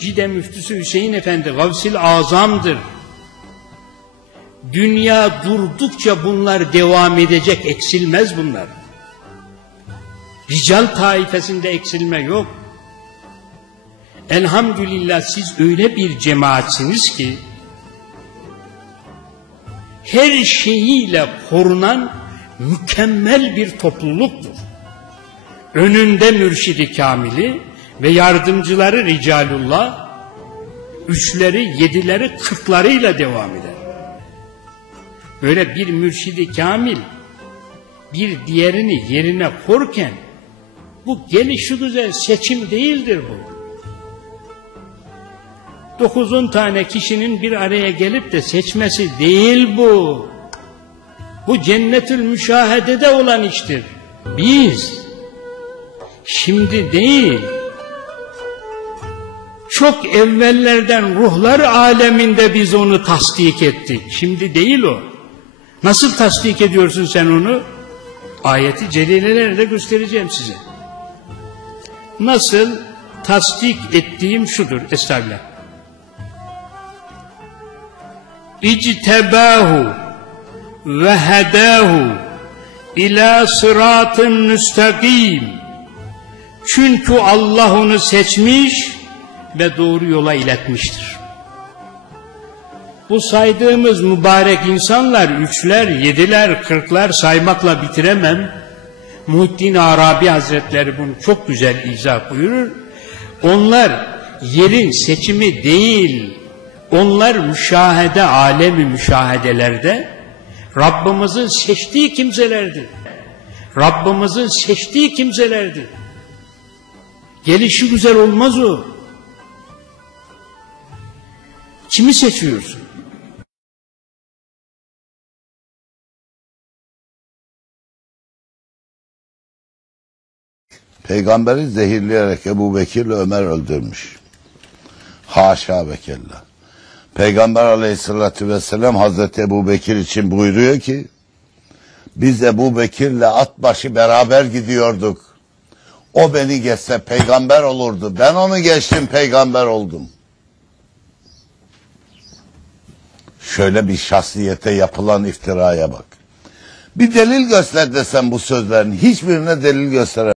Cide müftüsü Hüseyin Efendi Gavsil Azam'dır. Dünya durdukça bunlar devam edecek, eksilmez bunlar. Rical taifesinde eksilme yok. Elhamdülillah siz öyle bir cemaatsiniz ki her şeyiyle korunan mükemmel bir topluluktur. Önünde mürşidi kamili ve yardımcıları ricalullah, üçleri, yedileri, kırklarıyla devam eder. Böyle bir mürşidi kamil bir diğerini yerine korken bu gelişi güzel seçim değildir bu. Dokuzun tane kişinin bir araya gelip de seçmesi değil bu. Bu cennetül müşahedede olan iştir. Biz şimdi değil çok evvellerden ruhlar aleminde biz onu tasdik ettik. Şimdi değil o. Nasıl tasdik ediyorsun sen onu? Ayeti celilelerle göstereceğim size. Nasıl tasdik ettiğim şudur. Estağfirullah. İctebahu ve hedahu ila sıratın müstakim. Çünkü Allah onu seçmiş ve doğru yola iletmiştir. Bu saydığımız mübarek insanlar üçler, yediler, kırklar saymakla bitiremem. Muhittin Arabi Hazretleri bunu çok güzel izah buyurur. Onlar yerin seçimi değil, onlar müşahede, alemi müşahedelerde Rabbimizin seçtiği kimselerdir. Rabbimizin seçtiği kimselerdir. Gelişi güzel olmaz o. Kimi seçiyorsun? Peygamberi zehirleyerek Ebu Bekir'le Ömer öldürmüş. Haşa kella. Peygamber aleyhissalatü vesselam Hazreti Ebu Bekir için buyuruyor ki biz Ebu Bekir'le at başı beraber gidiyorduk. O beni geçse peygamber olurdu. Ben onu geçtim peygamber oldum. Şöyle bir şahsiyete yapılan iftiraya bak. Bir delil göster desem bu sözlerin hiçbirine delil gösteremem.